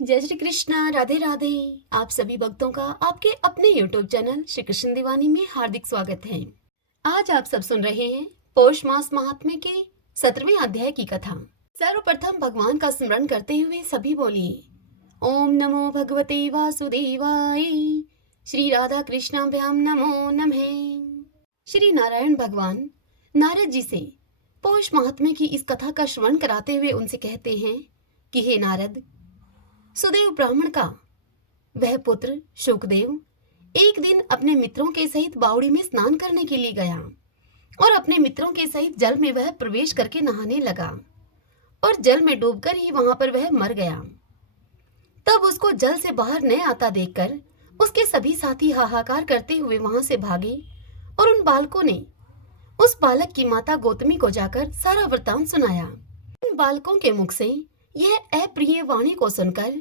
जय श्री कृष्णा, राधे राधे। आप सभी भक्तों का आपके अपने YouTube चैनल श्री कृष्ण दीवानी में हार्दिक स्वागत है। आज आप सब सुन रहे हैं पौष मास महात्म्य के 17वें अध्याय की कथा। सर्वप्रथम भगवान का स्मरण करते हुए सभी बोलिए ओम नमो भगवते वासुदेवाय। श्री राधा कृष्णाभ्याम नमो नमः। श्री नारायण भगवान नारद जी से पौष महात्म्य की इस कथा का श्रवण कराते हुए उनसे कहते हैं कि हे नारद, सुदेव ब्राह्मण का वह पुत्र शुकदेव एक दिन अपने मित्रों के सहित बावड़ी में स्नान करने के लिए गया और अपने मित्रों के सहित जल में वह प्रवेश करके नहाने लगा और जल में डूबकर ही वहां पर वह मर गया। तब उसको जल से बाहर न आता देखकर उसके सभी साथी हाहाकार करते हुए वहां से भागे और उन बालकों ने उस बालक की माता गौतमी को जाकर सारा वृतांत सुनाया। उन बालकों के मुख से यह अप्रिय वाणी को सुनकर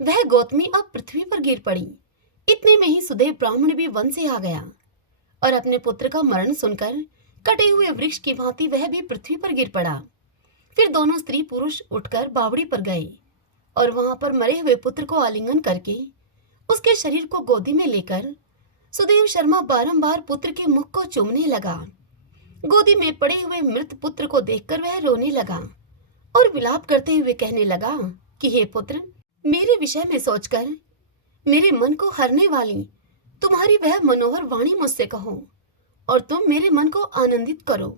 वह गौतमी अब पृथ्वी पर गिर पड़ी। इतने में ही सुदेव ब्राह्मण भी वन से आ गया और अपने पुत्र का मरण सुनकर कटे हुए वृक्ष की भांति वह भी पृथ्वी पर गिर पड़ा। फिर दोनों स्त्री पुरुष उठकर बावड़ी पर गए और वहां पर मरे हुए पुत्र को आलिंगन करके उसके शरीर को गोदी में लेकर सुदेव शर्मा बारंबार पुत्र के मुख को चूमने लगा। गोदी में पड़े हुए मृत पुत्र को देखकर वह रोने लगा और विलाप करते हुए कहने लगा कि हे पुत्र, मेरे विषय में सोचकर मेरे मन को हरने वाली तुम्हारी वह मनोहर वाणी मुझसे कहो और तुम मेरे मन को आनंदित करो।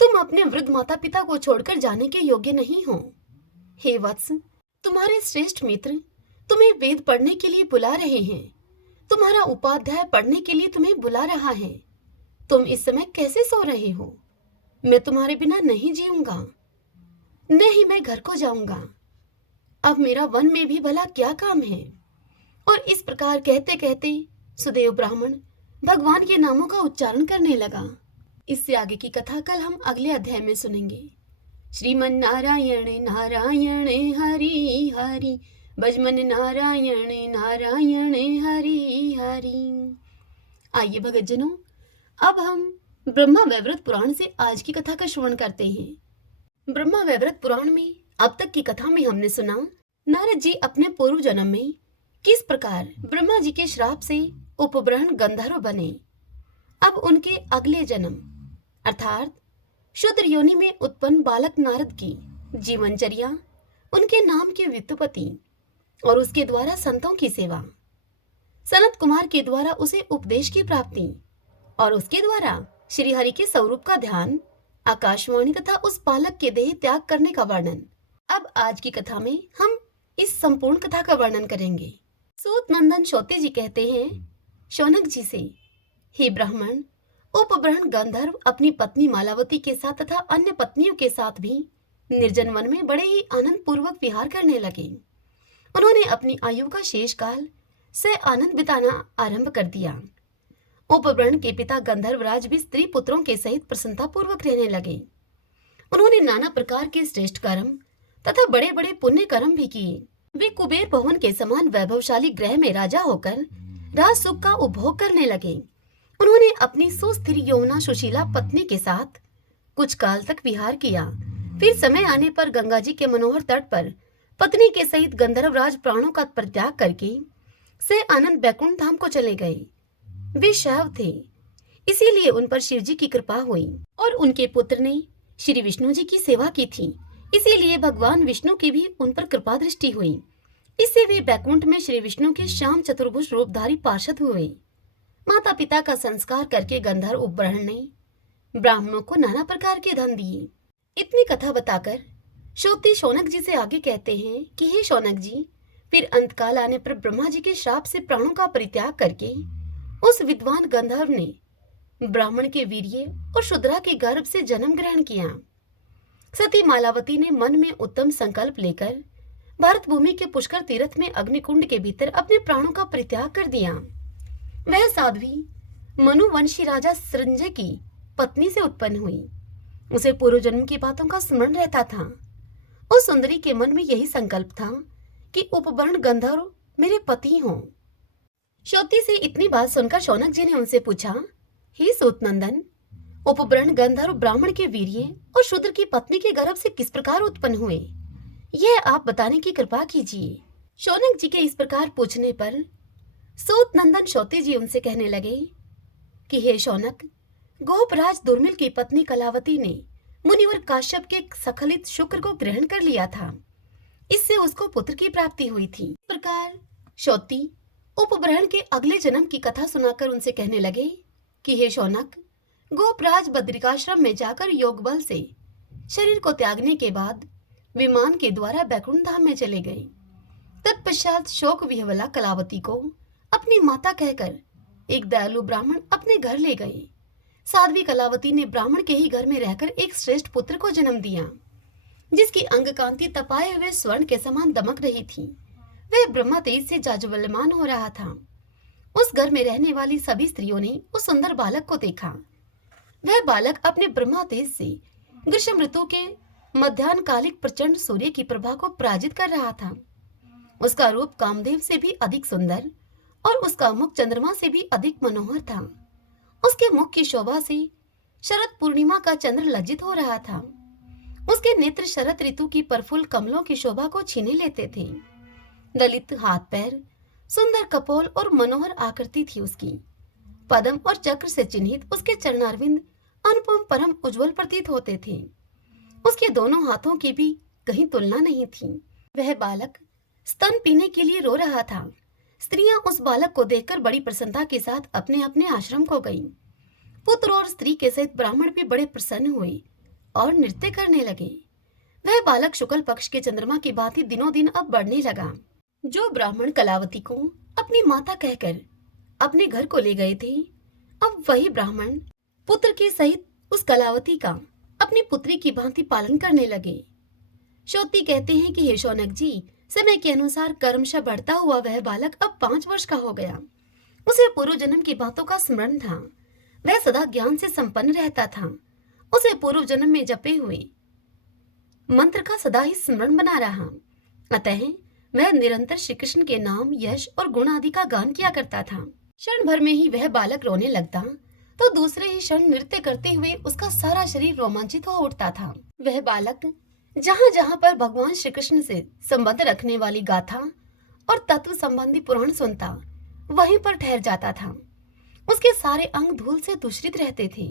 तुम अपने वृद्ध माता पिता को छोड़कर जाने के योग्य नहीं हो। हे वत्स, तुम्हारे श्रेष्ठ मित्र तुम्हें वेद पढ़ने के लिए बुला रहे हैं। तुम्हारा उपाध्याय पढ़ने के लिए तुम्हें बुला रहा है। तुम इस समय कैसे सो रहे हो? मैं तुम्हारे बिना नहीं जीऊंगा, न ही मैं घर को जाऊंगा। अब मेरा वन में भी भला क्या काम है? और इस प्रकार कहते कहते सुदेव ब्राह्मण भगवान के नामों का उच्चारण करने लगा। इससे आगे की कथा कल हम अगले अध्याय में सुनेंगे। श्रीमन नारायण नारायण हरि हरि, भजमन नारायण नारायण हरि हरि। आइए भगतजनों, अब हम ब्रह्मा वैवर्त पुराण से आज की कथा का श्रवण करते हैं। ब्रह्मा वैवर्त पुराण में अब तक की कथा में हमने सुना नारद जी अपने पूर्व जन्म में किस प्रकार ब्रह्मा जी के श्राप से उपब्रह्मण गंधर्व बने। अब उनके अगले जन्म अर्थात शूद्र योनि में उत्पन्न बालक नारद की जीवनचर्या, उनके नाम के व्युत्पत्ति और उसके द्वारा संतों की सेवा, सनत कुमार के द्वारा उसे उपदेश की प्राप्ति और उसके द्वारा श्री हरि के स्वरूप का ध्यान, आकाशवाणी तथा उस बालक के देह त्याग करने का वर्णन। अब आज की कथा में हम इस संपूर्ण कथा का वर्णन करेंगे। सूत नंदन शौत्य जी कहते हैं शौनक जी से, हे ब्राह्मण, उपब्रह्मण गंधर्व अपनी पत्नी मालावती के साथ तथा अन्य पत्नियों के साथ भी निर्जन वन में बड़े ही आनंद पूर्वक विहार करने लगे। उन्होंने अपनी आयु का शेष काल से आनंद बिताना आरंभ कर दिया। उपब्रह्मण के पिता गंधर्वराज भी स्त्री पुत्रों के सहित प्रसन्नता पूर्वक रहने लगे। उन्होंने नाना प्रकार के श्रेष्ठ कर्म तथा बड़े बड़े पुण्य कर्म भी किए। वे कुबेर भवन के समान वैभवशाली ग्रह में राजा होकर राज सुख का उपभोग करने लगे। उन्होंने अपनी सुस्थिर यौवना सुशीला पत्नी के साथ कुछ काल तक विहार किया। फिर समय आने पर गंगा जी के मनोहर तट पर पत्नी के सहित गंधर्वराज प्राणों का परित्याग करके से आनंद बैकुंठ धाम को चले गए। वे शैव थे, इसीलिए उन पर शिव जी की कृपा हुई और उनके पुत्र ने श्री विष्णु जी की सेवा की थी, इसीलिए भगवान विष्णु की भी उन पर कृपा दृष्टि हुई। इससे वे बैकुंठ में श्री विष्णु के श्याम चतुर्भुज रूपधारी पार्षद हुए। माता पिता का संस्कार करके गंधर्व उपब्रह्मण ने ब्राह्मणों को नाना प्रकार के धन दिए। इतनी कथा बताकर शौत्य शौनक जी से आगे कहते हैं कि हे शौनक जी, फिर अंतकाल आने पर ब्रह्मा जी के श्राप से प्राणों का परित्याग करके उस विद्वान गंधर्व ने ब्राह्मण के वीर्य और शूद्रा के गर्भ से जन्म ग्रहण किया। सती मालावती ने मन में उत्तम संकल्प लेकर भारत भूमि के पुष्कर तीर्थ में अग्निकुंड के भीतर अपने प्राणों का परित्याग कर दिया। वह साध्वी मनुवंशी राजा संजय की पत्नी से उत्पन्न हुई। उसे पूर्व जन्म की बातों का स्मरण रहता था। उस सुंदरी के मन में यही संकल्प था कि उपब्रह्मण गंधर्व मेरे पति हों। शौत्य से इतनी बात सुनकर शौनक जी ने उनसे पूछा, हे सूतनंदन, उपब्रह्मण गंधर्व ब्राह्मण के वीर्य और शूद्र की पत्नी के गर्भ से किस प्रकार उत्पन्न हुए? यह आप बताने की कृपा कीजिए। शौनक जी के इस प्रकार पूछने पर सूत नंदन शौती जी उनसे कहने लगे कि हे शौनक, गोपराज दुर्मिल की पत्नी कलावती ने मुनिवर काश्यप के सखलित शुक्र को ग्रहण कर लिया था। इससे उसको पुत्र की प्राप्ति हुई थी। इस प्रकार शौती उपबृहण के अगले जन्म की कथा सुनाकर उनसे कहने लगे कि हे शौनक, गोपराज बद्रिकाश्रम में जाकर योग बल से शरीर को त्यागने के बाद विमान के द्वारा बैकुंठ धाम में चले गए। तत्पश्चात शोक विह्वला कलावती को अपनी माता कहकर एक दयालु ब्राह्मण अपने घर ले गए। साध्वी कलावती ने ब्राह्मण के ही घर में रहकर एक श्रेष्ठ पुत्र को जन्म दिया, जिसकी अंग कांति तपाए हुए स्वर्ण के समान दमक रही थी। वह ब्रह्मा तेज से जाज्वल्यमान हो रहा था। उस घर में रहने वाली सभी स्त्रियों ने उस सुंदर बालक को देखा। वह बालक अपने ब्रह्मा तेज से ग्रीष्म ऋतु के मध्याह्न कालिक प्रचंड सूर्य की प्रभा को पराजित कर रहा था। उसका रूप कामदेव से भी अधिक सुंदर और उसका मुख चंद्रमा से भी अधिक मनोहर था। उसके मुख की शोभा से शरद पूर्णिमा का चंद्र लज्जित हो रहा था। उसके नेत्र शरद ऋतु की प्रफुल्ल कमलों की शोभा को छीने लेते थे। दलित हाथ पैर, सुंदर कपोल और मनोहर आकृति थी उसकी। पद्म और चक्र से चिन्हित उसके चरणारविंद अनुपम परम उज्जवल प्रतीत होते थे। उसके दोनों हाथों की भी कहीं तुलना नहीं थी। वह बालक स्तन पीने के लिए रो रहा था। स्त्रियां उस बालक को देखकर बड़ी प्रसन्नता के साथ अपने अपने आश्रम को गईं। पुत्र और स्त्री के सहित ब्राह्मण भी बड़े प्रसन्न हुए और नृत्य करने लगे। वह बालक शुक्ल पक्ष के चंद्रमा की भांति दिनों दिन अब बढ़ने लगा। जो ब्राह्मण कलावती को अपनी माता कहकर अपने घर को ले गए थे, अब वही ब्राह्मण पुत्र के सहित उस कलावती का अपनी पुत्री की भांति पालन करने लगे। शौती कहते हैं कि हे शौनक जी, समय के अनुसार कर्मशः बढ़ता हुआ वह बालक अब 5 वर्ष का हो गया। उसे पूर्व जन्म की बातों का स्मरण था। वह सदा ज्ञान से संपन्न रहता था। उसे पूर्व जन्म में जपे हुए मंत्र का सदा ही स्मरण बना रहा। अतः वह निरंतर श्री कृष्ण के नाम, यश और गुण आदि का गान किया करता था। क्षण भर में ही वह बालक रोने लगता तो दूसरे ही क्षण नृत्य करते हुए उसका सारा शरीर रोमांचित हो उठता था। वह बालक जहाँ जहाँ पर भगवान श्री कृष्ण से संबंध रखने वाली गाथा और तत्व संबंधी पुराण सुनता, वहीं पर ठहर जाता था। उसके सारे अंग धूल से दूषित रहते थे।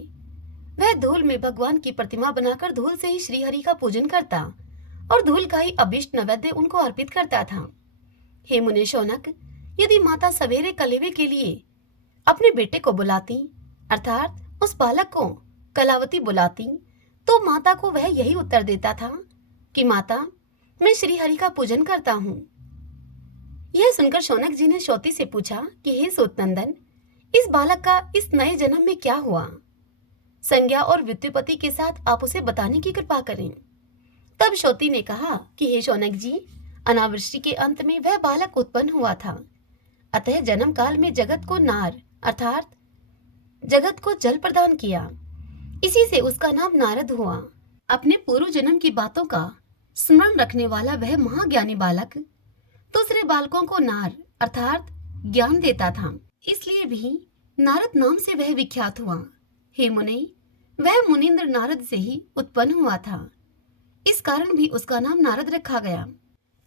वह धूल में भगवान की प्रतिमा बनाकर धूल से ही श्री हरि का पूजन करता और धूल का ही अभिष्ट नैवेद्य उनको अर्पित करता था। हे मुनि शौनक, यदि माता सवेरे कलेवे के लिए अपने बेटे को बुलाती, अर्थात उस बालक को कलावती बुलाती, तो माता को वह यही उत्तर देता था कि माता, मैं श्री हरि का पूजन करता हूँ। यह सुनकर शौनक जी ने शौती से पूछा कि हे सूतनंदन, इस बालक का इस नए जन्म में क्या हुआ? संज्ञा और व्युत्पत्ति के साथ आप उसे बताने की कृपा करें। तब शौती ने कहा कि हे शौनक जी, अनावृष्टि के अंत में वह बालक उत्पन्न हुआ था। अतः जन्म काल में जगत को नार अर्थात जगत को जल प्रदान किया। इसी से उसका नाम नारद हुआ। अपने पूर्व जन्म की बातों का स्मरण रखने वाला वह महाज्ञानी बालक दूसरे बालकों को नार अर्थात ज्ञान देता था। इसलिए भी नारद नाम से वह विख्यात हुआ। हे मुनि, वह मुनीन्द्र नारद से ही उत्पन्न हुआ था। इस कारण भी उसका नाम नारद रखा गया।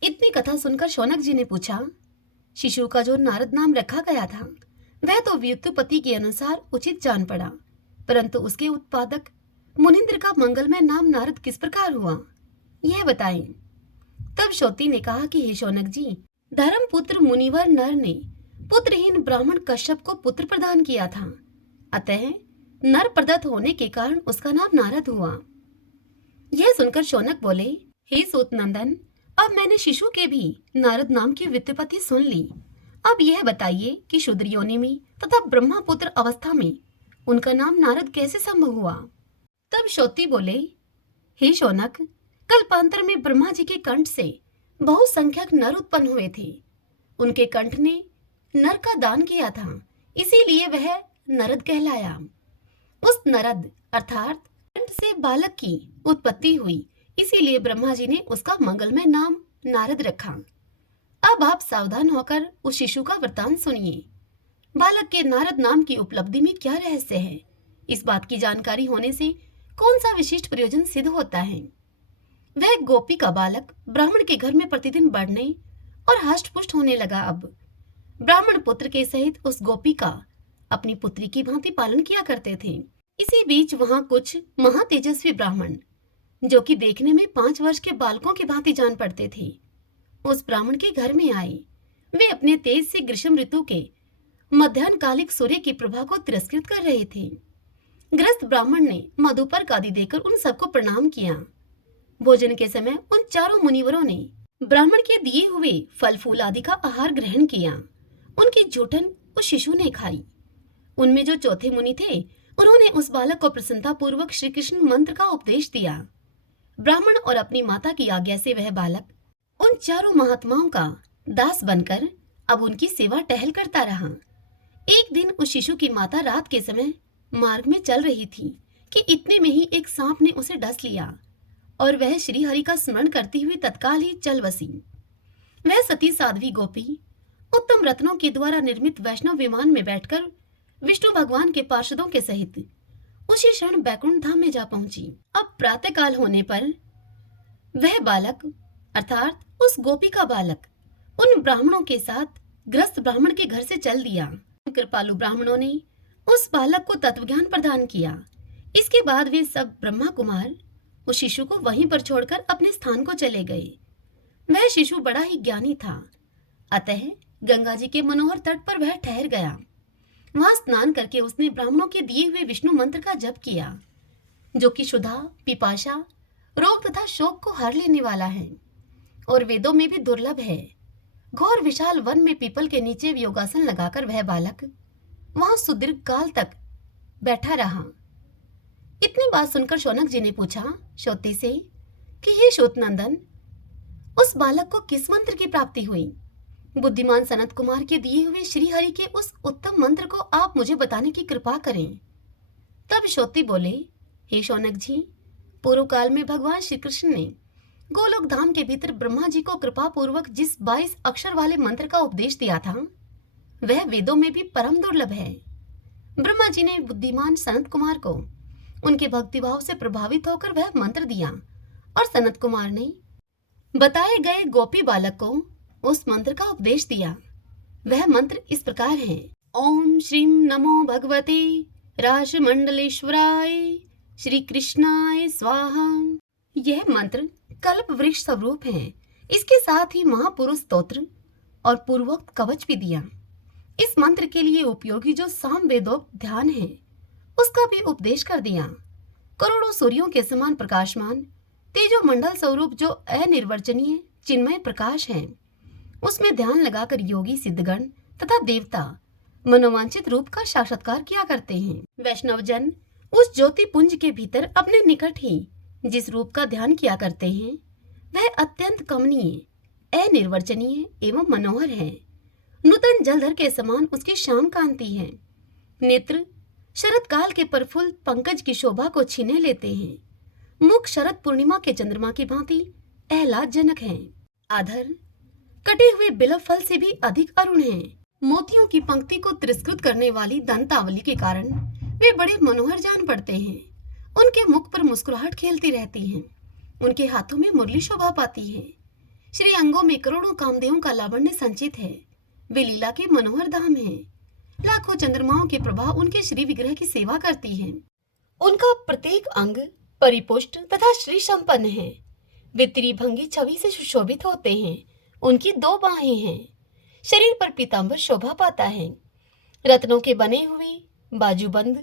इतनी कथा सुनकर शौनक जी ने पूछा, शिशु का जो नारद नाम रखा गया था वह तो व्युत्पत्ति के अनुसार उचित जान पड़ा, परंतु उसके उत्पादक मुनीन्द्र का मंगलमय नाम नारद किस प्रकार हुआ, यह बताएं। तब शौती ने कहा कि हे शौनक जी, धर्मपुत्र मुनिवर नर ने पुत्रहीन ब्राह्मण कश्यप को पुत्र प्रदान किया था। अतः नर प्रदत्त होने के कारण उसका नाम नारद हुआ। यह सुनकर शौनक बोले, हे सूतनंदन, अब मैंने शिशु के भी नारद नाम की व्युत्पत्ति सुन ली। अब यह बताइए कि शूद्र योनि में तथा ब्रह्मपुत्र अवस्था में उनका नाम नारद कैसे संभव हुआ? तब शौती बोले, हे शौनक, कल्पांतर में ब्रह्मा जी के कंठ से बहुसंख्यक नर उत्पन्न हुए थे। उनके कंठ ने नर का दान किया था, इसीलिए वह नरद कहलाया। उस नरद अर्थात कंठ से बालक की उत्पत्ति हुई, इसीलिए ब्रह्मा जी ने उसका मंगलमय नाम नारद रखा। अब आप सावधान होकर उस शिशु का वृतांत सुनिए। बालक के नारद नाम की उपलब्धि में क्या रहस्य है? इस बात की जानकारी होने से कौन सा विशिष्ट प्रयोजन सिद्ध होता है? वह गोपी का बालक ब्राह्मण के घर में प्रतिदिन बढ़ने और हष्ट-पुष्ट होने लगा। अब ब्राह्मण पुत्र के सहित उस गोपी का अपनी पुत्री की भांति पालन किया करते थे। इसी बीच वहां कुछ महातेजस्वी ब्राह्मण, जो कि देखने में 5 वर्ष के बालकों की भांति जान पड़ते थे, उस ब्राह्मण के घर में आए। वे अपने तेज से ग्रीष्म ऋतु के मध्याह्नकालिक सूर्य की प्रभा को तिरस्कृत कर रहे थे। गृहस्थ ब्राह्मण ने मधुपर्क आदि देकर उन सबको प्रणाम किया। भोजन के समय उन चारों मुनिवरों ने ब्राह्मण के दिए हुए फल फूल आदि का आहार ग्रहण किया। उनकी जूठन उस शिशु ने खाई। उनमें जो चौथे मुनि थे, उन्होंने उस बालक को प्रसन्नता पूर्वक श्री कृष्ण मंत्र का उपदेश दिया। ब्राह्मण और अपनी माता की आज्ञा से वह बालक उन चारों महात्माओं का दास बनकर अब उनकी सेवा टहल करता रहा। एक दिन उस शिशु की माता रात के समय मार्ग में चल रही थी कि इतने में ही एक सांप ने उसे डस लिया और वह श्री हरि का स्मरण करती हुई तत्काल ही चल बसी। वह सती साध्वी गोपी उत्तम रत्नों के द्वारा निर्मित वैष्णव विमान में बैठकर विष्णु भगवान के पार्षदों के सहित उसी क्षण बैकुंठ धाम में जा पहुंची। अब प्रातःकाल होने पर वह बालक अर्थात उस गोपी का बालक उन ब्राह्मणों के साथ ग्रस्त ब्राह्मण के घर से चल दिया। कृपालु ब्राह्मणों ने उस बालक को तत्वज्ञान प्रदान किया। इसके बाद वे सब ब्रह्मा कुमार उस शिशु को वहीं पर छोड़कर अपने स्थान को चले गए। वह शिशु बड़ा ही ज्ञानी था, अतः गंगा जी के मनोहर तट पर वह ठहर गया। वहां स्नान करके उसने ब्राह्मणों के दिए हुए विष्णु मंत्र का जप किया, जो कि क्षुधा, पिपाशा, रोग तथा शोक को हर लेने वाला है और वेदों में भी दुर्लभ है। घोर विशाल वन में पीपल के नीचे योगासन लगाकर वह बालक वहां सुदीर्घ काल तक बैठा रहा। इतनी बात सुनकर शौनक जी ने पूछा श्रोत्री से कि हे श्रोतनंदन, उस बालक को किस मंत्र की प्राप्ति हुई? बुद्धिमान सनत कुमार के दिए हुए श्री हरि के उस उत्तम मंत्र को आप मुझे बताने की कृपा करें। तब श्रोत्री बोले, हे शौनक जी, पूर्व काल में भगवान श्री कृष्ण ने गोलोक धाम के भीतर ब्रह्मा जी को कृपा पूर्वक जिस 22 अक्षर वाले मंत्र का उपदेश दिया था, वह वेदों में भी परम दुर्लभ है। ब्रह्मा जी ने बुद्धिमान सनत कुमार को उनके भक्तिभाव से प्रभावित होकर वह मंत्र दिया और सनत कुमार ने बताए गए गोपी बालक को उस मंत्र का उपदेश दिया। वह मंत्र इस प्रकार है: ओम श्रीम नमो भगवते राजमंडलेश्वराय श्री कृष्णाय स्वाहा। यह मंत्र कल्प वृक्ष स्वरूप है। इसके साथ ही महापुरुष स्तोत्र और पूर्वोक्त कवच भी दिया। इस मंत्र के लिए उपयोगी जो साम वेदोक्त ध्यान है, उसका भी उपदेश कर दिया। करोड़ों सूर्यों के समान प्रकाशमान तेजो मंडल स्वरूप जो अनिर्वचनीय चिन्मय प्रकाश है, उसमें ध्यान लगाकर योगी सिद्धगण तथा देवता मनोवांछित रूप का साक्षात्कार किया करते हैं। वैष्णव जन उस ज्योति पुंज के भीतर अपने निकट ही जिस रूप का ध्यान किया करते हैं, वह अत्यंत कमनीय, अनिर्वचनीय एवं मनोहर है। नूतन जलधर के समान उसकी श्याम कांति है। नेत्र शरद काल के प्रफुल्ल पंकज की शोभा को छीने लेते हैं। मुख शरद पूर्णिमा के चंद्रमा की भांति आह्लादजनक है। आधर कटे हुए बिलव फल से भी अधिक अरुण है। मोतियों की पंक्ति को तिरस्कृत करने वाली दंतावली के कारण वे बड़े मनोहर जान पड़ते हैं। उनके मुख पर मुस्कुराहट खेलती रहती है। उनके हाथों में मुरली शोभा पाती है। श्री अंगों में करोड़ों कामदेवों का लावण्य संचित है। वे लीला के मनोहर धाम हैं। लाखों चंद्रमाओं की प्रभा उनके श्री विग्रह की सेवा करती है। उनका प्रत्येक अंग परिपुष्ट तथा श्री संपन्न है। वे त्रिभंगी छवि से सुशोभित होते हैं। उनकी 2 बाहें हैं। शरीर पर पीतांबर शोभा पाता है। रत्नों के बने हुए बाजूबंद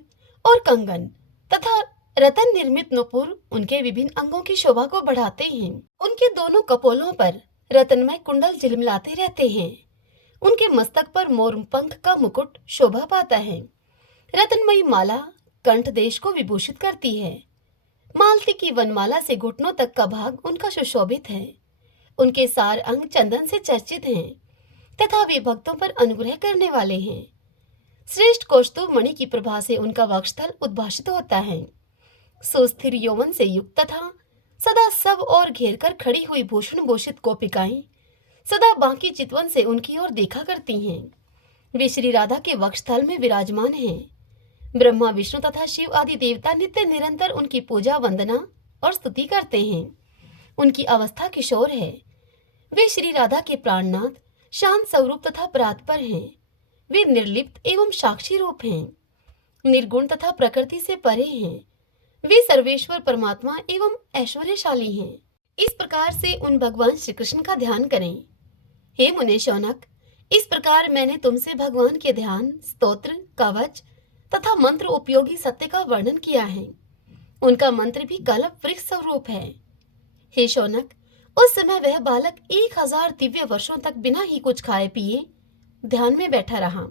और कंगन तथा रतन निर्मित नुपुर उनके विभिन्न अंगों की शोभा को बढ़ाते हैं। उनके दोनों कपोलों पर रत्नमय कुंडल झिलमिलाते रहते हैं। उनके मस्तक पर मोर पंख का मुकुट शोभा पाता है। रत्नमयी माला कंठ देश को विभूषित करती है। मालती की वनमाला से घुटनों तक का भाग उनका सुशोभित है। उनके सार अंग चंदन से चर्चित हैं तथा वे भक्तों पर अनुग्रह करने वाले हैं। श्रेष्ठ कौस्तुभ मणि की प्रभा से उनका वक्षस्थल उद्भासित होता है। सुस्थिर यौवन से युक्त तथा सदा सब और घेर कर खड़ी हुई भूषण भूषित गोपिकाएं सदा बांकी चितवन से उनकी ओर देखा करती हैं। वे श्री राधा के वक्षस्थल में विराजमान हैं। ब्रह्मा विष्णु तथा शिव आदि देवता नित्य निरंतर उनकी पूजा वंदना और स्तुति करते हैं। उनकी अवस्था किशोर है। वे श्री राधा के प्राणनाथ, शांत स्वरूप तथा परात्पर हैं। वे निर्लिप्त एवं साक्षी रूप हैं, निर्गुण तथा प्रकृति से परे हैं। वे सर्वेश्वर परमात्मा एवं ऐश्वर्यशाली हैं। इस प्रकार से उन भगवान श्री कृष्ण का ध्यान करें। हे मुने शौनक, इस प्रकार मैंने तुमसे भगवान के ध्यान, स्तोत्र, कवच तथा मंत्र उपयोगी सत्य का वर्णन किया है। उनका मंत्र भी कल्प वृक्ष स्वरूप है। हे शौनक, उस समय वह बालक 1000 दिव्य वर्षों तक बिना ही कुछ खाए पिए ध्यान में बैठा रहा।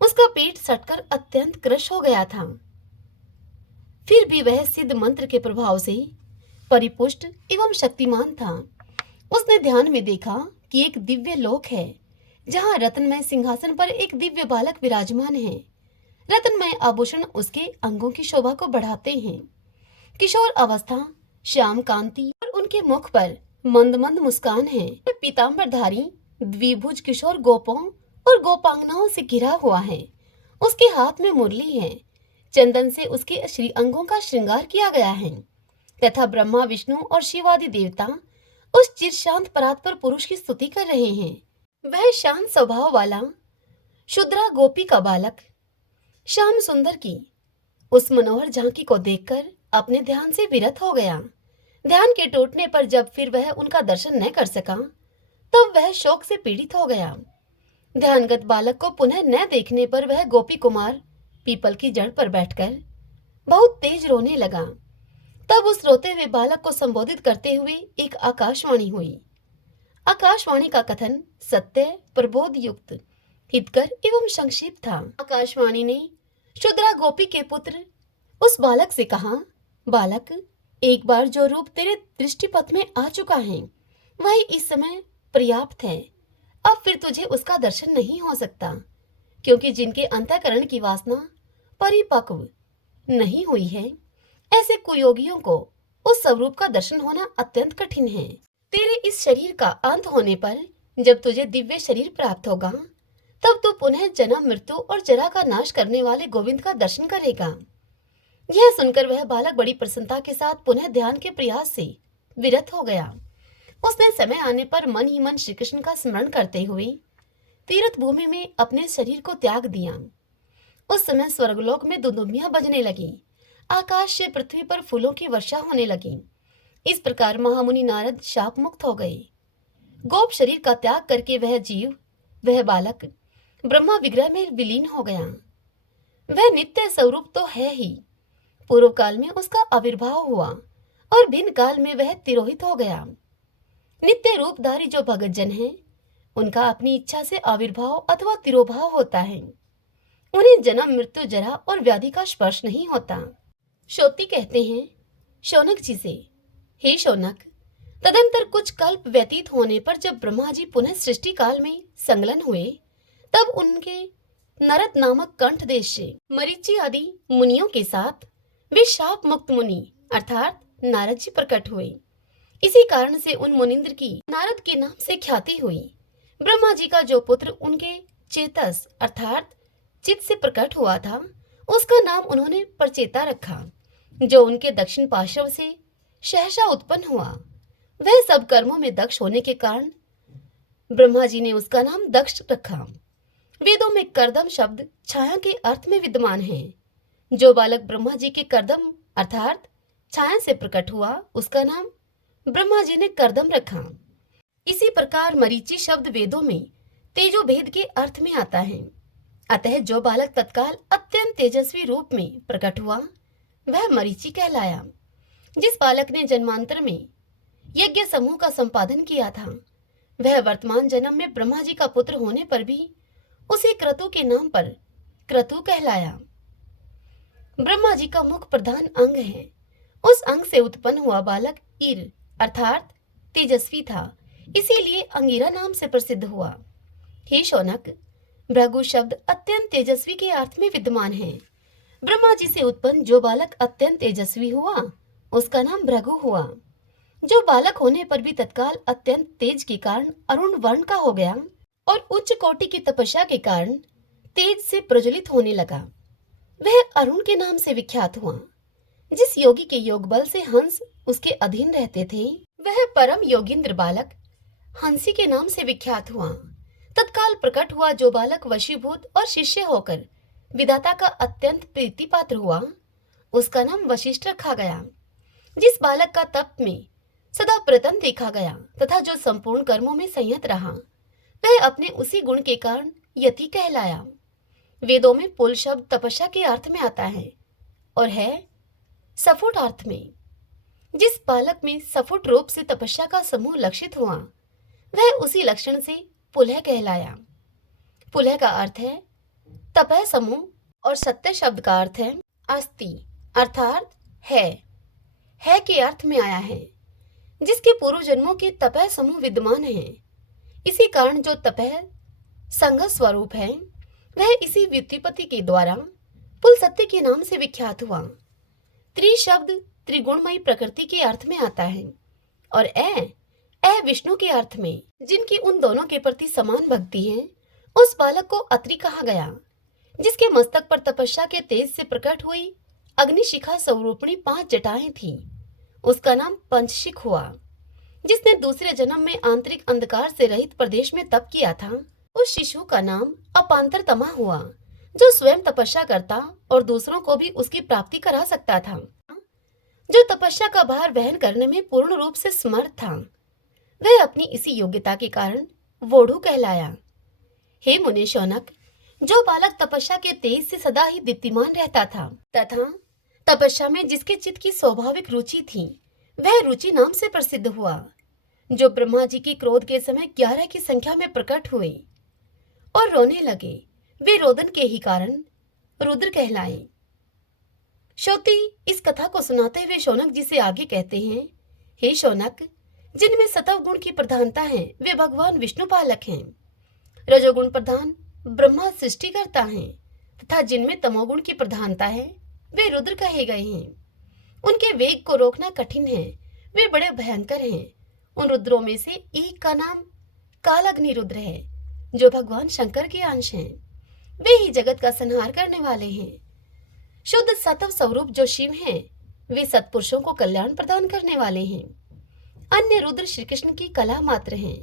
उसका पेट सटकर अत्यंत कृश हो गया था। फिर भी वह सिद्ध मंत्र के प्रभाव से परिपुष्ट एवं शक्तिमान था। उसने ध्यान में देखा कि एक दिव्य लोक है, जहाँ रत्नमय सिंहासन पर एक दिव्य बालक विराजमान है। रत्नमय आभूषण उसके अंगों की शोभा को बढ़ाते हैं। किशोर अवस्था, श्याम कांति और उनके मुख पर मंद मंद मुस्कान है। पीतांबरधारी द्विभुज किशोर गोपों और गोपांगनाओं से घिरा हुआ है। उसके हाथ में मुरली है। चंदन से उसके श्री अंगों का श्रृंगार किया गया है तथा ब्रह्मा, विष्णु और शिवादि देवता उस चिरशांत परात्पर पुरुष की स्तुति कर रहे हैं। वह शांत स्वभाव वाला शुद्रा गोपी का बालक श्याम सुंदर की उस मनोहर झांकी को देखकर अपने ध्यान से विरत हो गया। ध्यान के टूटने पर जब फिर वह उनका दर्शन न कर सका, तब वह शोक से पीड़ित हो गया। ध्यानगत बालक को पुनः न देखने पर वह गोपी कुमार पीपल की जड़ पर बैठकर बहुत तेज रोने लगा। तब उस रोते हुए बालक को संबोधित करते हुए एक आकाशवाणी हुई। आकाशवाणी का कथन सत्य, प्रबोध युक्त, हितकर एवं संक्षिप्त था। आकाशवाणी ने शुद्रा गोपी के पुत्र उस बालक से कहा, बालक, एक बार जो रूप तेरे दृष्टिपथ में आ चुका है, वही इस समय पर्याप्त है। अब फिर तुझे उसका दर्शन नहीं हो सकता, क्योंकि जिनके अंतःकरण की वासना परिपक्व नहीं हुई है, ऐसे कुयोगियों को उस स्वरूप का दर्शन होना अत्यंत कठिन है। तेरे इस शरीर का अंत होने पर जब तुझे दिव्य शरीर प्राप्त होगा, तब तू पुनः जन्म, मृत्यु और जरा का नाश करने वाले गोविंद का दर्शन करेगा। यह सुनकर वह बालक बड़ी प्रसन्नता के साथ पुनः ध्यान के प्रयास से विरत हो गया। उसने समय आने पर मन ही मन श्री कृष्ण का स्मरण करते हुए तीर्थ भूमि में अपने शरीर को त्याग दिया। उस समय स्वर्गलोक में दुदुम्बियां बजने लगी। आकाश से पृथ्वी पर फूलों की वर्षा होने लगी। इस प्रकार महामुनि नारद शाप मुक्त हो गए। गोप शरीर का त्याग करके वह जीव, वह बालक ब्रह्मा विग्रह में विलीन हो गया। वह नित्य स्वरूप तो है ही। पूर्व काल में उसका आविर्भाव हुआ और भिन्न काल में वह तिरोहित हो गया। नित्य रूपधारी जो भगत जन हैं, उनका अपनी इच्छा से आविर्भाव अथवा तिरोभाव होता है। उन्हें जन्म, मृत्यु, जरा और व्याधि का स्पर्श नहीं होता। श्रोती कहते हैं शौनक जी से, हे शौनक, तदंतर कुछ कल्प व्यतीत होने पर जब ब्रह्मा जी पुनः सृष्टि काल में संलग्न हुए, तब उनके नरद नामक कंठ देश से मरीचि आदि मुनियों के साथ वे शाप मुक्त मुनि अर्थात नारद जी प्रकट हुए। इसी कारण से उन मुनिंद्र की नारद के नाम से ख्याति हुई। ब्रह्मा जी का जो पुत्र उनके चेतस अर्थात चित्त से प्रकट हुआ था, उसका नाम उन्होंने परचेता रखा, जो उनके दक्षिण पार्श्व से सहसा उत्पन्न हुआ। वह सब कर्मों में दक्ष होने के कारण ब्रह्मा जी ने उसका नाम दक्ष रखा। वेदों में करदम शब्द छाया के अर्थ में विद्यमान है। जो बालक ब्रह्मा जी के करदम अर्थात छाया से प्रकट हुआ, उसका नाम ब्रह्मा जी ने करदम रखा। इसी प्रकार मरीचि शब्द वेदों में तेजो भेद के अर्थ में आता है। अतः जो बालक तत्काल अत्यंत तेजस्वी रूप में प्रकट हुआ, वह मरीचि कहलाया। जिस बालक ने जन्मांतर में यज्ञ समूह का संपादन किया था, वह वर्तमान जन्म में ब्रह्मा जी का पुत्र होने पर भी उसे क्रतु के नाम पर क्रतु कहलाया। ब्रह्मा जी का मुख प्रधान अंग है। उस अंग से उत्पन्न हुआ बालक ईर अर्थात तेजस्वी था, इसीलिए अंगिरा नाम से प्रसिद्ध हुआ। हे शौनक, भृगु शब्द अत्यंत तेजस्वी के अर्थ में विद्यमान है। ब्रह्मा जी से उत्पन्न जो बालक अत्यंत तेजस्वी हुआ, उसका नाम भृगु हुआ। जो बालक होने पर भी तत्काल अत्यंत तेज के कारण अरुण वर्ण का हो गया और उच्च कोटि की तपस्या के कारण तेज से प्रज्वलित होने लगा, वह अरुण के नाम से विख्यात हुआ। जिस योगी के योग बल से हंस उसके अधीन रहते थे, वह परम योगींद्र बालक हंसी के नाम से विख्यात हुआ। तत्काल प्रकट हुआ जो बालक वशीभूत और शिष्य होकर विधाता का अत्यंत प्रीति पात्र हुआ, उसका नाम वशिष्ठ रखा गया। जिस बालक का तप में सदा प्रतन देखा गया तथा जो संपूर्ण कर्मों में संयत रहा, वह अपने उसी गुण के कारण यति कहलाया। वेदों में पुल शब्द तपस्या के अर्थ में आता है और है सफुट अर्थ में। जिस बालक में सफुट रूप से तपस्या का समूह लक्षित हुआ, वह उसी लक्षण से पुलह कहलाया। पुलह का अर्थ है तपह समूह और सत्य शब्द का अर्थ है अस्ति अर्थात है के अर्थ में आया है। जिसके पूर्व जन्मों के तपह समूह विद्यमान है, इसी कारण जो तपह संघ स्वरूप है, वह इसी व्युत्पत्ति के द्वारा पुल सत्य के नाम से विख्यात हुआ। त्रि शब्द त्रिगुणमयी प्रकृति के अर्थ में आता है और ए विष्णु के अर्थ में। जिनकी उन दोनों के प्रति समान भक्ति है, उस बालक को अत्रि कहा गया। जिसके मस्तक पर तपस्या के तेज से प्रकट हुई अग्निशिखा स्वरूपिणी 5 जटाएं थी, उसका नाम पंचशिख हुआ। जिसने दूसरे जन्म में आंतरिक अंधकार से रहित प्रदेश में तप किया था, उस शिशु का नाम अपांतरतमा हुआ, जो स्वयं तपस्या करता और दूसरों को भी उसकी प्राप्ति करा सकता था। जो तपस्या का भार वहन करने में पूर्ण रूप से समर्थ था, वह अपनी इसी योग्यता के कारण वोढ़ु कहलाया। हे मुनि शौनक, जो बालक तपस्या के तेज से सदा ही दीप्तिमान रहता था तथा तपस्या में जिसके चित्त की स्वाभाविक रुचि थी, वह रुचि नाम से प्रसिद्ध हुआ। जो ब्रह्मा जी के क्रोध के समय 11 की संख्या में प्रकट हुए और रोने लगे, वे रोदन के ही कारण रुद्र कहलाए। श्रोती इस कथा को सुनाते हुए शौनक जी से आगे कहते हैं, हे शौनक, जिनमें सतव गुण की प्रधानता है, वे भगवान विष्णु पालक हैं। रजोगुण प्रधान ब्रह्मा सृष्टि करता है तथा जिनमें तमोगुण की प्रधानता है, वे रुद्र कहे गए हैं। उनके वेग को रोकना कठिन है, वे बड़े भयंकर हैं। उन रुद्रों में से एक का नाम कालाग्नि रुद्र है, जो भगवान शंकर के अंश हैं। वे ही जगत का संहार करने वाले हैं। शुद्ध सत्व स्वरूप जो शिव हैं, वे सत्पुरुषों को कल्याण प्रदान करने वाले हैं। अन्य रुद्र श्री कृष्ण की कला मात्र हैं।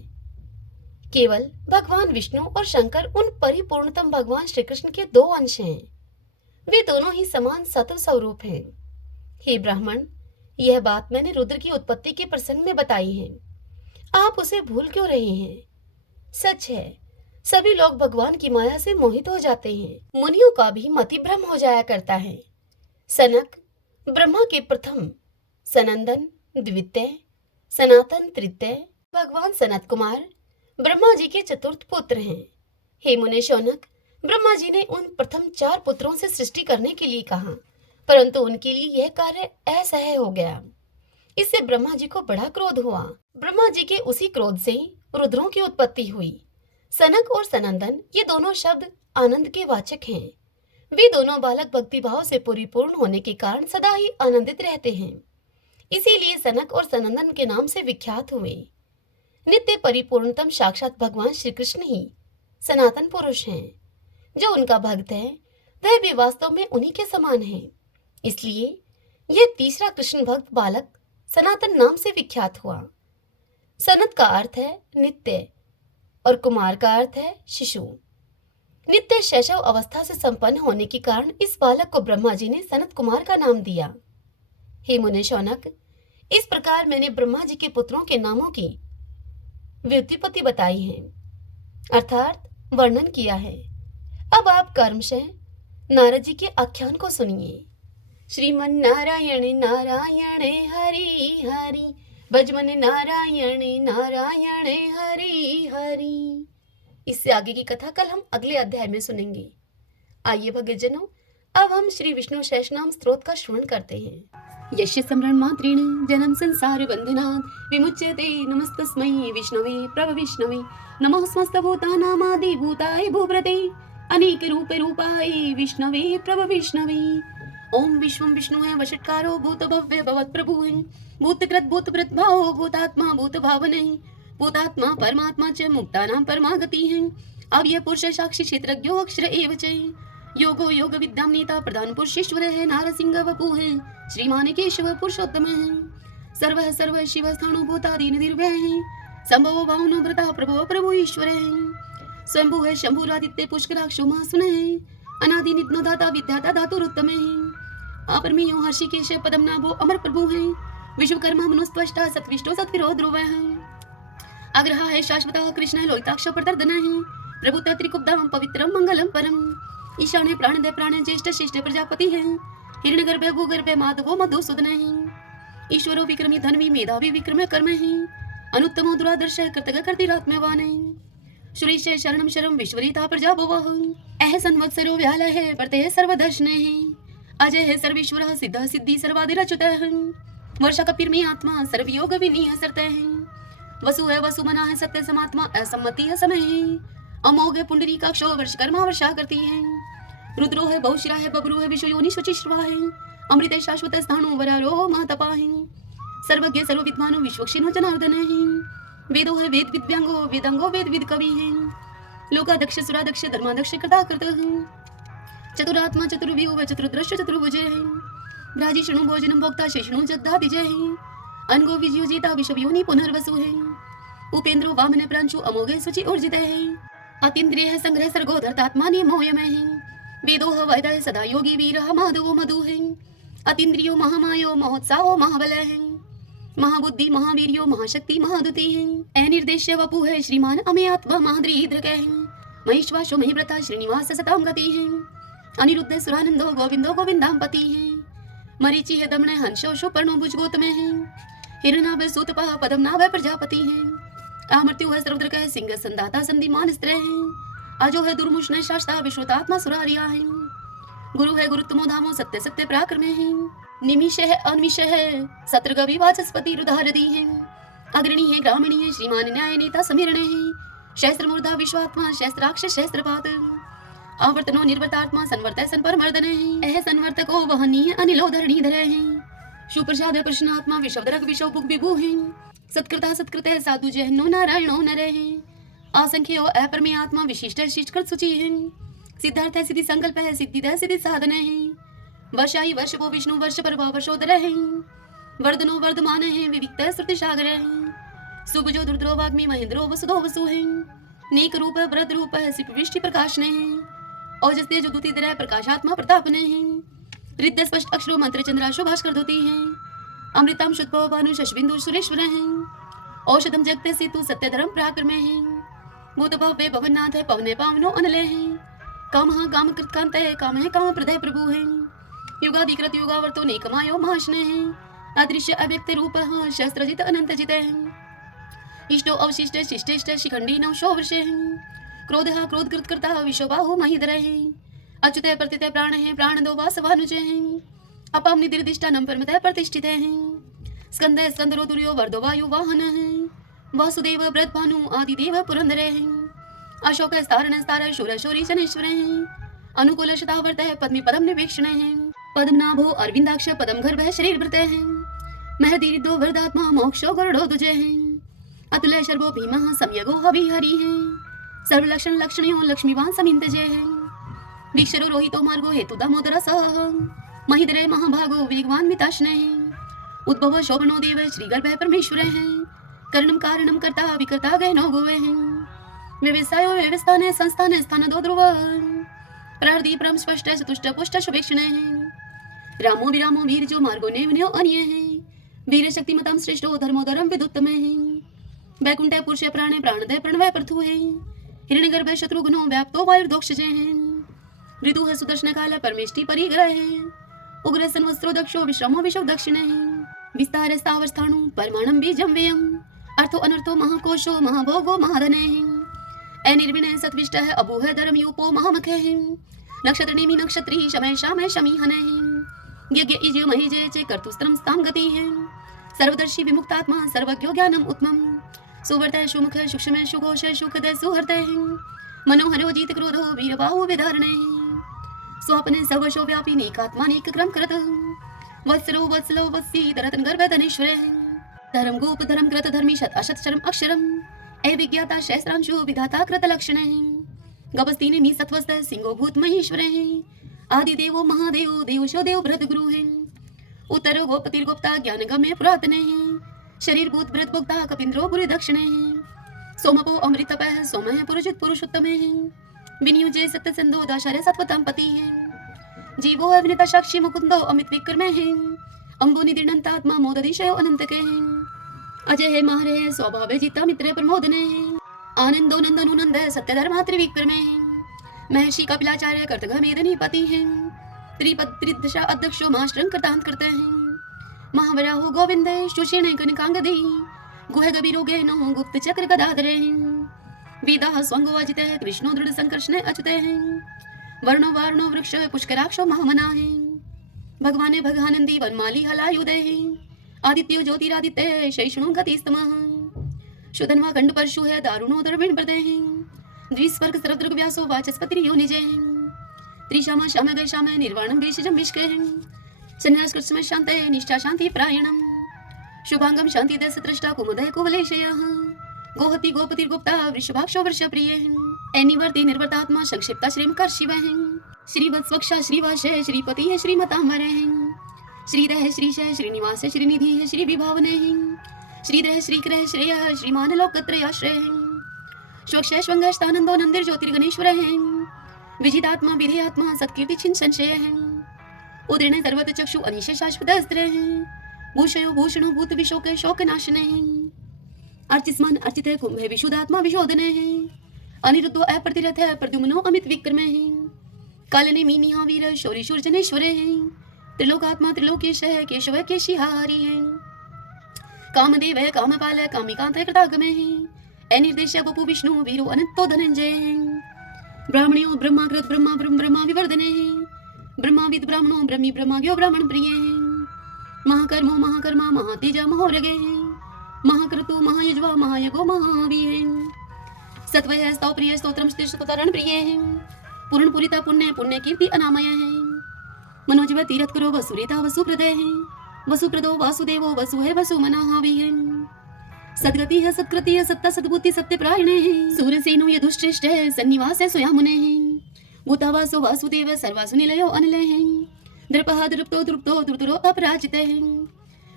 केवल भगवान विष्णु और शंकर उन परिपूर्णतम भगवान श्री कृष्ण के 2 अंश हैं। वे दोनों ही समान सत्व स्वरूप हैं। हे ब्राह्मण, यह बात मैंने रुद्र की उत्पत्ति के प्रसंग में बताई है। आप उसे भूल क्यों रहे हैं? सच है, सभी लोग भगवान की माया से मोहित हो जाते हैं। मुनियों का भी मति भ्रम हो जाया करता है। सनक ब्रह्मा के प्रथम, सनंदन द्वितीय, सनातन तृतीय, भगवान सनत कुमार ब्रह्मा जी के चतुर्थ पुत्र हैं। हे मुने शौनक, ब्रह्मा जी ने उन प्रथम 4 पुत्रों से सृष्टि करने के लिए कहा, परंतु उनके लिए यह कार्य असह्य हो गया। इससे ब्रह्मा जी को बड़ा क्रोध हुआ। ब्रह्मा जी के उसी क्रोध से रुद्रों की उत्पत्ति हुई। सनक और सनंदन ये दोनों शब्द आनंद के वाचक हैं। वे दोनों बालक भक्तिभाव से परिपूर्ण होने के कारण सदा ही आनंदित रहते हैं, इसीलिए सनक और सनंदन के नाम से विख्यात हुए। नित्य परिपूर्णतम साक्षात भगवान श्री कृष्ण ही सनातन पुरुष हैं। जो उनका भक्त है, वह भी वास्तव में उन्हीं के समान है। इसलिए यह तीसरा कृष्ण भक्त बालक सनातन नाम से विख्यात हुआ। सनत का अर्थ है नित्य और कुमार का अर्थ है शिशु। नित्य शैशव अवस्था से संपन्न होने के कारण इस बालक को ब्रह्मा जी ने सनत कुमार का नाम दिया। हे मुने शौनक, इस प्रकार मैंने ब्रह्मा जी के पुत्रों के नामों की व्युत्पत्ति बताई है, अर्थात वर्णन किया है। अब आप कर्मशः नारद जी के आख्यान को सुनिए। श्रीमन नारायण नारायण हरि हरि, भजमन नारायण नारायण हरि हरि। इससे आगे की कथा कल हम अगले अध्याय में सुनेंगे। आइए भक्तजनों, अब हम श्री विष्णु सहस्रनाम स्तोत्र का श्रवण करते हैं। यस्य स्मरण मात्रेण जन्म संसार बंधनात् विमुच्यते, नमस्तस्मै विष्णवे प्रभ विष्णवे, नमः समस्त भूतानामादि भूताय भूभृते, अनेक रूपे रूपाय विष्णवे प्रभ विष्णवे। ओम विश्वं विष्णुः वषट्कारो भूत भव्य भवत् प्रभुः, भूतकृत भूतभृत भावो भूतात्मा भूत भावनः, भूतात्मा परमात्मा च मुक्तानां परमागतिः, अव्यय पुरुष साक्षी क्षेत्रज्ञो अक्षर एव च, योगो योग विद्यां नेता प्रधान पुरुषेश्वर है, नारसिंह वपुः श्रीमान केशव पुरुषोत्तम है, सर्वः सर्व शिव स्थाणु भूतादीन निर्भय संभवो भावनो व्रता प्रभो प्रभु ईश्वर स्वयंभू है शंभुरादित्य पुष्कराक्षो महासुन अनादि नित्नो दाता विद्याता धातुरुत्तम अपरमेयो हर्षिकेश पदम नाभो अमर प्रभु है विश्वकर्मा मनुस्त्वष्टा सत्विष्टो सत्विरो ध्रुव है अग्रह है शाश्वत कृष्ण लोहिताक्ष प्रदर्दन है प्रभु त्रिकुब्धाम पवित्रम मंगलम परम ईशाने प्राणदय प्राण ज्येष्ठ शिष्ट प्रजापति है हिरण्यगर्भ भूगर्भ माधवो मधुसूदन है ईश्वरो विक्रमी धनवी मेधावी विक्रम कर्म है अनुत्तमो दुरादर्श कृतज्ञ कर्तिरात्मवान है सुरेश शरणम शरम विश्वरीता प्रजा भवः एह संवत्सरो व्याल है वर्ते सर्वदर्शन है अजय है सर्वेश्वर सिद्ध सिद्धि सर्वादिरच्युत है वर्षा कपिर्मी आत्मा सर्वयोग विनीय सरते है वसु है वसुमना है सत्य समात्मा असम्मति है समय है अमोघ है पुंडरीकाक्षो वर्षकर्मा वर्षा करती है रुद्रो है बहुशिरा है बबरू है विश्व योनि शुचिश्वा है अमृत है शाश्वत स्थाणु वरारो महतपा है सर्वज्ञ सर्वविद्वानो विश्वक्षिणो जनार्दन है वेदो है वेद विद्यांगो वेदांगो वेद विद कवि है लोकादक्ष सुरादक्ष धर्मादक्ष कृता कृत है चतुरात्मा चतुर्व्यूह चतुर्दृश्य चतुर्भुज है राजी शृणु भोजनम भोक्ता शेषणु जगदा विजय है अनगो विजयोजिता विश्व योनि पुनर्वसु है उपेंद्रो वामन प्रांशु अमोघे सुचि ऊर्जित है अतीन्द्रिय है संग्रह सर्गो धर्तात्मा निमोयमय है वेदो है वैदय सदा योगी वीर माधवो मधु है अतीन्द्रियो महामायो महोत्साहो महाबल है महाबुद्धि महावीर्यो महाशक्ति महादुति है अनिर्देश्य वपु है श्रीमान अमे आत्मा महाद्रीद्रक है महेश्वासो महिव्रता श्रीनिवास सताम गति है अनिरुद्ध सुरानंदो गोविंदो गोविंदाम पति है मरीचि है दमन हंसो सुपर्णो भुजगोतम है हिरणाभ सूतपा पद्मनाभ प्रजापति है अमृत्यु है सर्वद्रक है सिंह संदाता संधिमान स्त्र है अजो है दुर्मुष्ण शास्ता विश्वतात्मा सुरारिया है गुरु है गुरुत्तमो धामो सत्य सत्य पराक्रम है निमिष है अनिमिष है सत्रगवि वाचस्पति रुधारदी है अग्रणी है ग्रामीणी है श्रीमान न्याय नेता समीरण है शस्त्र मूर्धा विश्वात्मा शस्त्राक्ष शस्त्रपात आवर्तनो निर्वर्तात्मा संवर्त संपर मर्दन है एह संवर्तको वहनीय अनिलो धरणी धर है सुप्रसाद प्रश्नात्मा विश्वदरक विश्व भुग विभु है सत्कृता सत्कृत साधु जहनो नारायणो नर है असंख्यो अपरमे आत्मा विशिष्ट शिष्टकृत सूचि है सिद्धार्थ सिद्धि संकल्प है सिद्धि सिद्धि साधन है वर्षाई वर्ष वो विष्णु वर्ष पर वर्षोदर है वर्धनो वर्धमान है विविक्त श्रुति सागर है सुबजो दुर्द्रो वाग्मी महेंद्रो वसुधो वसु है नेक रूप वृद्ध रूप है सिपविष्टि प्रकाश ने है ओजस्ते जो दुति तरह प्रकाशात्मा प्रताप ने है रिद्ध स्पष्ट अक्षरो मंत्र चंद्राशो भास्कर धोती है अमृतम शुद्ध भानु शशबिंदु सुरेश्वर है औषधम जगते सेतु सत्य धर्म पराक्रम है भूत भव्य भवनाथ है पवने पावनो अनले है काम काम कृतकांत है काम है काम प्रदय प्रभु है युगाधिकृत युगावर्तो नेकमायो महाशने है अदृश्य अव्यक्त रूप है शस्त्रजित अनंत जित है इष्टो अवशिष्ट शिष्टेष्ट शिखंडी नवशो वर्ष है क्रोध क्रोधकृत करता विश्वबाहु महिधर है अच्युत प्रतित प्राण है प्राण दो वासवानुज है अपम निदिर्दिष्टानम परमतः प्रतिष्ठित है स्कंद स्कंदरो दुर्यो वर्धो वायु वाहन है वासुदेव व्रत भानु आदिदेव पुरंदर है अशोक स्तारण स्तार शूर शौरी शनेश्वर है अनुकूल शतावर्त है पद्मी पदम निवेक्षण है पद्मनाभो अरविंदाक्ष पदम गर्भ है शरीर भृत है महदीरिदो वरदात्मा मोक्षो गरुड़ो दुजय है अतुल शर्वो भीमः सम्यगो हरि है सर्वलक्षण लक्षणयो लक्ष्मीवान समिंतजय है वीक्षरो रोहितो मार्गो हेतु दामोदर सह महिधरे महाभागो वेगवान मिताश्न है उद्भव शोभनो देव श्रीगर्भ परमेश्वर है कर्णम कारणम कर्ता विकर्ता गहनो गोवे है व्यवसायो व्यवस्थान संस्थान स्थान दो ध्रुव प्रार्दी परम स्पष्ट चतुष्ट पुष्ट शुभेक्षण है रामो विरामो वीर जो मार्गो नेवन्यो अन्य है वीर शक्तिमतम श्रेष्ठो धर्मोधरम विदुत्तम है वैकुंठ पुरुष प्राणे प्राणदय प्रणवय प्रथु है हिरण्यगर्भ शत्रुघ्नो व्याप्तो वायुर्दोक्षज है ऋतु है सुदर्शन काल परमेष्टि परिग्रह है उग्र संवत्सरो दक्षो विश्रमो विश्व दक्षिण है विस्तार स्थावर स्थाणु परमाणम बीजम व्ययम अर्थो अनर्थो महाकोशो महाभोगो महाधन है अनिर्विणय सत्विष्ट है अभू है धर्म यूपो महामख है नक्षत्र नेमि नक्षत्री शमय शामय शमी हन है यज्ञ इजय महिजय चे कर्तुस्त्रम स्थाम गति है सर्वदर्शी विमुक्तात्मा सर्वज्ञो ज्ञानम उत्तमम सुवर्त सुमुख सूक्ष्म सुघोष सुखद सुहृत है मनोहरो जीत क्रोधो वीरबाहु विधारण है स्वप्न सर्वशो व्यापी नेकात्मानेक क्रम कृत वत्सरो वत्सलो वत्सी तरतन गर्भ धनेश्वर है धर्म गोप धर्म कृत धर्मी शत अशत शरम अक्षरम ए विज्ञाता शस्त्रांशु विधाता कृत लक्षण है गपस्तीने मी सत्वस्त सिंहो भूत महेश्वर है आदि देवो महादेव देवशो देव भृत गुरु है उत्तरो गोपतिर्गुप्ता ज्ञान गम्य पुरातन है शरीर भूत भृत भोक्ता कपिंद्रो पुरी दक्षिणे सोमपो अमृतपः सोमः पुरुषित पुरुषोत्तमे विनियुजे सत्य संदो दाशारे सत्वतम पति जीवो अभिनेता साक्षी मुकुंदो अमित विक्रमे अंबो निदिनंतात्मा मोददिशयो अनंत के अजय है माहरे है स्वभाव जीता मित्र प्रमोदने आनंदो नंदनु नंद सत्य धर्मा त्रिविक्रमे महर्षि कपिलाचार्य कर्तघ मेदनी पति हैं त्रिपद त्रिदशा अध्यक्षो माश्रं कृतांत करते हैं महावराहो गोविंद सुषेण कनकांगदी गुह गभीरोगे नो गुप्त चक्र गदाधरे वेदा स्वंगो अजित कृष्णो दृढ़ संकर्षण अच्युते हैं वर्णो वारणो वृक्ष पुष्कराक्षो महामना है भगवान भगानंदी वनमाली हलायुदे आदित्यो ज्योतिरादित्य शैषणो गतिस्तमः शुधन्वा खंड परशु है दारुणो दर्विण प्रदे द्विस्वर्ग सरदृग व्यासो वाचस्पति योनिजे त्रिशामा शाम गय शाम निर्वाणम भेषजम विष्के सन्यासकृत्सम शांत निष्ठा शांति प्रायणम शुभांगम शांति दस दृष्टा कुमुदय कुवलेशयः गोहति गोपति गुप्ता वृषभाक्षो वृषप्रिय एनिवर्ति निर्वर्तात्मा संक्षिप्ता श्रीमकर शिव श्रीवत्स्वक्षा श्रीवाशय श्रीपति है श्रीमतांबर श्रीदह श्रीश श्रीनिवास श्रीनिधि श्री विभावने श्रीदह श्रीकर श्रेय श्रीमान लोकत्रयाश्रय स्वक्षैश्वंगस्तानंदो नंदिर ज्योतिर्गणेश्वर विजितात्मा विधेयात्मा सत्कीर्ति छिन संशय उदृण सर्वत चक्षु अनिश शाश्वत अस्त्र भूषयो भूषणो भूत विशोक शोक नाशने अर्चिस्मन अर्चित कुंभ विशुद्धात्मा विशोधने अनिरुद्धो अप्रतिरथ प्रद्युम्नो अमित विक्रमे कालने मीनिहा वीर शौरी शूर्जनेश्वरे त्रिलोकात्मा त्रिलोकेश केशव केशिहारी कामदेव कामपाल कामिकांत कृतागमे निर्देश गोपु विष्णु वीरो अनंतो धनंजय ब्राह्मणियो ब्रह्माकृत ब्रह्मा ब्रह्म ब्रह्मा विवर्धने ब्रह्माविद ब्राह्मणो ब्रह्मी ब्रह्माग्यो ब्राह्मण प्रिय महाकर्मो महाकर्मा महातेजा महोरगे महाकृतो महायज्वा महायगो महावीर सत्वय स्तव प्रिय स्तोत्रम स्तोतरण प्रिय पूर्ण पूरिता पुण्य पुण्य कीर्ति अनामय मनोजव तीरथ करो वसुरेता वसुप्रदय वसुप्रदो वासुदेवो वसु है वसु मनाहावी सद्गति है सत्कृति है सत्ता सद्बुद्धि सत्य प्रायणे सूरसेनो यदुश्रेष्ठ है सन्निवास है स्वयमुने भूतावासो वासुदेव सर्वासु निलयो अनिले द्रपः द्रुप्तो द्रुप्तो द्रुतुरो अपराजित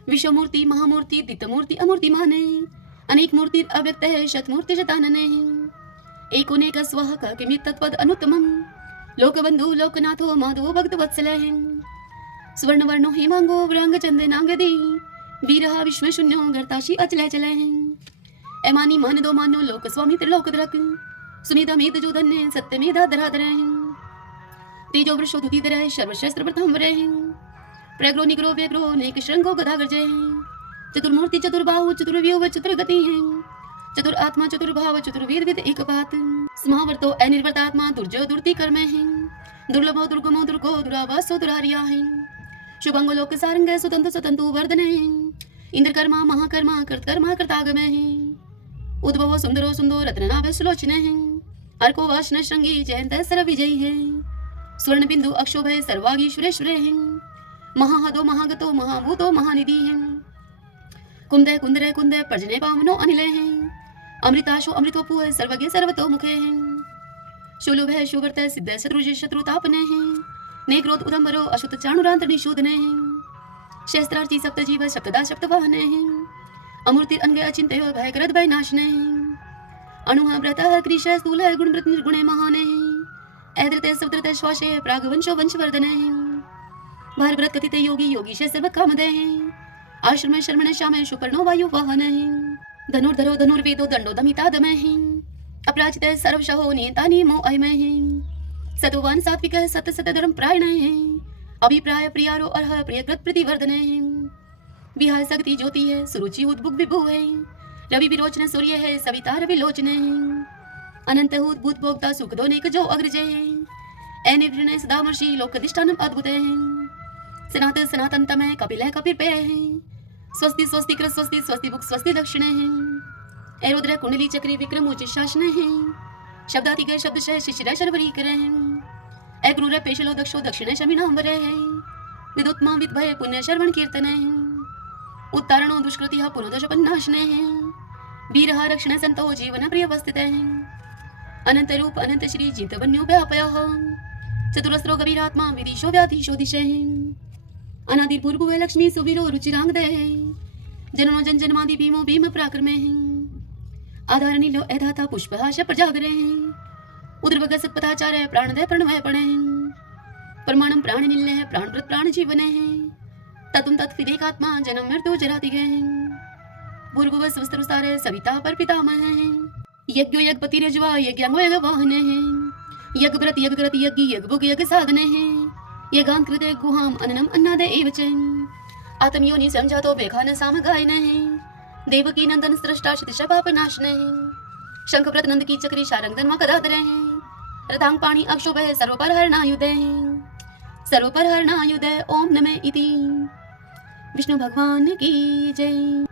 विश्वमूर्ति महामूर्ति दितमूर्ति अमूर्तिमान अनेक मूर्ति अव्यक्त है शतमूर्ति शतानने एकोनेक स्वः किमित तत्पद अनुत्तमम् लोकबंधु लोकनाथो माधवो भक्त वत्सल स्वर्ण वर्णो हेमांगो व्रांग चंदनांगदी वीरहा विश्व शून्यो गर्ताशी अचल चले एमानी मान दो मानो लोक स्वामी त्रिलोक द्रक सुनिधा मेद जो धन्य सत्य मेधा धराधर तेजो वृषो दुतिधर सर्वशस्त्र प्रथम वर प्रग्रो निग्रो व्यग्रो नेक श्रृंगो गदागर्ज चतुर्मूर्ति चतुर्बाहु चतुर्व्यूह चतुर्गति चतुर आत्मा चतुर्भाव चतुर्वेद विद एक बात स्मावर्तो अनिर्वर्तात्मा दुर्जय दुर्ति कर्म दुर्लभो दुर्गमो दुर्गो दुरावासो दुरारिया शुभंगो लोक सारंग सुतंतु सुतंतु वर्धने इंद्र कर्मा महाकर्मा कृतकर्मा कृतागमे उद्भवो सुंदरो सुंदो रत्ननाभ सुलोचने अर्को वाशन श्रृंगी जयंत सर्व विजयी है स्वर्ण बिंदु अक्षोभय सर्वागीश्वरेश्वरे महाहदो महागतो महाभूतो महानिधि कुंदय कुंदर कुंदय पर्जने पावनो अनिले अमृताशो अमृतोपु सर्वज्ञ सर्वतो मुखे शुलुभ शुभर्त सिद्ध शत्रुज शत्रुतापने नेक्रोत उदंबरो अशुत चाणुरांत निशोधने शस्त्रार्थी सप्तजीव सप्तदा सप्तवाहने अमूर्ति अनगे अचिंत्य भयकरद भय नाशने अणुः व्रतः कृश स्थूल गुणवृत निर्गुणे महाने ऐद्रते सवद्रते श्वासे प्रागवंशो वंशवर्धने भारव्रत कथित योगी योगीश सर्व कामदे आश्रम शर्मण श्याम सुपर्णो वायु वाहन धनुर्धरो धनुर्वेदो दंडो दमिता दमे अपराजित सर्वशहो नियता नियमो अयमय सतोवान सात्विक सत सत धर्म प्रायण अभिप्राय प्रियारो अर्ह प्रियकृत प्रतिवर्धन विहाय शक्ति ज्योति है सुरुचि उद्भुग विभु है रवि विरोचन सूर्य है सविता रवि लोचन अनंत उद्भूत भोक्ता सुख दोनेक जो अग्रज है सदामर्षि लोकधिष्ठानम अद्भुत है सनातन सनातन तम है कपिल है कपिर पे है स्वस्ति स्वस्ति कृत स्वस्ति स्वस्ति भुक स्वस्ति दक्षिण है एरुद्र कुंडली चक्री विक्रम उच्च शासन है शब्दातिक शब्द शिशिर शर्वरी करे अग्रूर पेशलो दक्षो दक्षिण शमिनांबर है विदुत्मा विद्भय पुण्य शर्वण कीर्तन उत्तारणो दुष्कृति पुनोदश पन्नाशने वीरः रक्षण संतो जीवन प्रिय वस्थित अनंत रूप अनंत श्री जितवन्यो व्यापय चतुरस्रो गभीरात्मा विदिशो व्याधीशो दिशे अनादिर्पूर्व लक्ष्मी सुवीरो रुचिरांगदय जननो जन जन्मादि भीमो भीम पराक्रमे आधार नीलो एधाता पुष्पहास प्रजागरे उद्रवग सत्पथाचार्य प्राणदय प्रणवय पणे परमाणम प्राण निल्य है प्राणप्रत प्राण जीवने ततुम तत्फिदेकात्मा जन्म मृत्यु जराति गए भूर्भुव स्वस्त्रसारे सविता पर पितामह यज्ञो यज्ञपति रजवा यज्ञांगो यज्ञ वाहन यज्ञ व्रत यज्ञ कृत यज्ञ यज्ञ भुग यज्ञ साधने यज्ञान कृते गुहाम अन्नम अन्नादे एव च आत्मयोनि संजातो बेखान साम गायन देवकी नंदन सृष्टा क्षितिश पाप नाशने शंखप्रत नंद की चक्री शारंगधन मा कदाधरे रतांग पाणी अक्षोभय सर्वपर हरणायुधे सर्वपर हरणायुधे ओम नमः इति विष्णु भगवान की जय।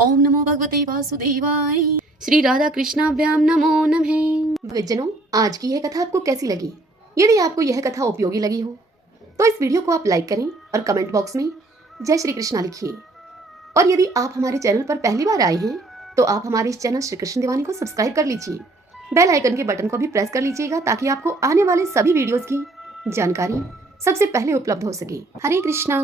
ओम नमो भगवते वासुदेवाय। श्री राधा कृष्णाभ्याम नमो नमः। भक्तजनों, आज की यह कथा आपको कैसी लगी? यदि आपको यह कथा उपयोगी लगी हो तो इस वीडियो को आप लाइक करें और कमेंट बॉक्स में जय श्री कृष्णा लिखिए। और यदि आप हमारे चैनल पर पहली बार आए हैं तो आप हमारे इस चैनल श्री कृष्ण दीवानी को सब्सक्राइब कर लीजिए। बेल आइकन के बटन को भी प्रेस कर लीजिएगा ताकि आपको आने वाले सभी वीडियोस की जानकारी सबसे पहले उपलब्ध हो सके। हरे कृष्णा।